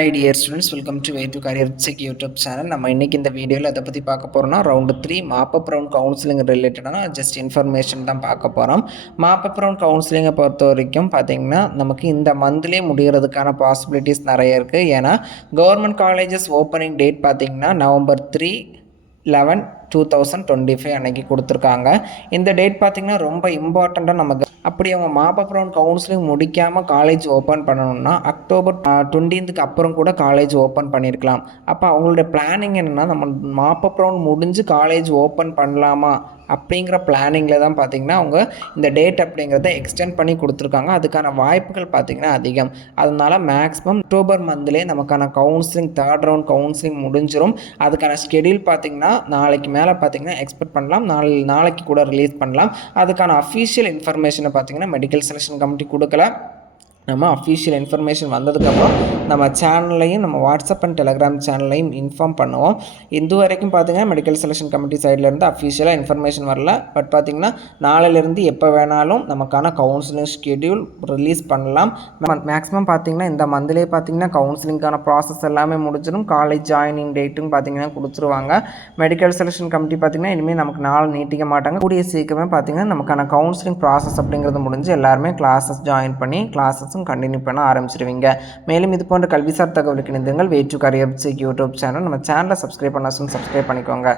Hi dear students, welcome to Way to Career Check YouTube channel. நம்ம இன்னைக்கு இந்த வீடியோவில் எதை பற்றி பார்க்க போகிறோம்னா ரவுண்ட் 3 மாப்பப் ரவுண்ட் கவுன்சிலிங் ரிலேட்டடான ஜஸ்ட் இன்ஃபர்மேஷன் தான் பார்க்க போகிறோம். மாப்பப் ரவுண்ட் கவுன்சிலிங்கை பொறுத்த வரைக்கும் பார்த்திங்கன்னா நமக்கு இந்த மந்த்லேயே முடிகிறதுக்கான பாசிபிலிட்டிஸ் நிறைய இருக்குது. ஏன்னா கவர்மெண்ட் காலேஜஸ் ஓப்பனிங் டேட் பார்த்திங்கன்னா November 3/11/2025 அன்னைக்கு கொடுத்துருக்காங்க. இந்த டேட் பார்த்திங்கன்னா ரொம்ப இம்பார்ட்டண்ட்டாக நமக்கு. அப்படி அவங்க மாப்பப் ரவுண்ட் கவுன்சிலிங் முடிக்காமல் காலேஜ் ஓப்பன் பண்ணணும்னா October 20க்கு அப்புறம் கூட காலேஜ் ஓப்பன் பண்ணியிருக்கலாம். அப்போ அவங்களுடைய பிளானிங் என்னென்னா, நம்ம மாப்பப் ரவுண்ட் முடிஞ்சு காலேஜ் ஓப்பன் பண்ணலாமா அப்படிங்கிற பிளானிங்கில் தான் பார்த்திங்கன்னா அவங்க இந்த டேட் அப்படிங்கிறத எக்ஸ்டெண்ட் பண்ணி கொடுத்துருக்காங்க. அதுக்கான வாய்ப்புகள் பார்த்திங்கன்னா அதிகம். அதனால் மேக்ஸிமம் அக்டோபர் மந்த்லேயே நமக்கான கவுன்சிலிங் 3rd ரவுண்ட் கவுன்சிலிங் முடிஞ்சிடும். அதுக்கான ஸ்கெடியூல் பார்த்திங்கன்னா நாளைக்கு மேலே பார்த்திங்கன்னா எக்ஸ்பெக்ட் பண்ணலாம். நாளைக்கு கூட ரிலீஸ் பண்ணலாம். அதுக்கான அஃபீஷியல் இன்ஃபர்மேஷனை பார்த்திங்கன்னா மெடிக்கல் செலெக்ஷன் கமிட்டி கொடுக்கல. நம்ம அஃபீஷியல் இன்ஃபர்மேஷன் வந்ததுக்கப்புறம் நம்ம சேனல்லையும் நம்ம வாட்ஸ்அப் அண்ட் டெலிகிராம் சேனல்லையும் இன்ஃபார்ம் பண்ணுவோம். இது வரைக்கும் பார்த்திங்கன்னா மெடிக்கல் செலெக்ஷன் கமிட்டி சைட்லேருந்து அஃபீஷியலாக இன்ஃபர்மேஷன் வரல. பட் பார்த்திங்கன்னா நாளையிலேருந்து எப்போ வேணாலும் நமக்கான கவுன்சிலிங் ஷெட்யூல் ரிலீஸ் பண்ணலாம். மேக்ஸிமம் பார்த்திங்கன்னா இந்த மந்த்லேயே பார்த்திங்கன்னா கவுன்சிலிங்கான ப்ராசஸ் எல்லாமே முடிஞ்சிடும். காலேஜ் ஜாயினிங் டேட்டும் பார்த்திங்கன்னா கொடுத்துருவாங்க. மெடிக்கல் செலெக்ஷன் கமிட்டி பார்த்திங்கன்னா இனிமேல் நமக்கு நாள் நீட்டிக்க மாட்டாங்க. கூடிய சீக்கிரமே பார்த்திங்கன்னா நமக்கான கவுன்சிலிங் ப்ராசஸ் அப்படிங்கிறது முடிஞ்சு எல்லாருமே கிளாஸஸ் ஜாயின் பண்ணி கிளாஸஸ் கண்டினியூ பண்ண ஆரம்பிச்சிருவீங்க. மேலும் இது போன்ற கல்விசார் தகவலுக்கு இணைந்துங்கள். Way to career check YouTube channel. நம்ம சேனலை சப்ஸ்கிரைப் பண்ணாலும் சப்ஸ்கிரைப் பண்ணிக்கோங்க.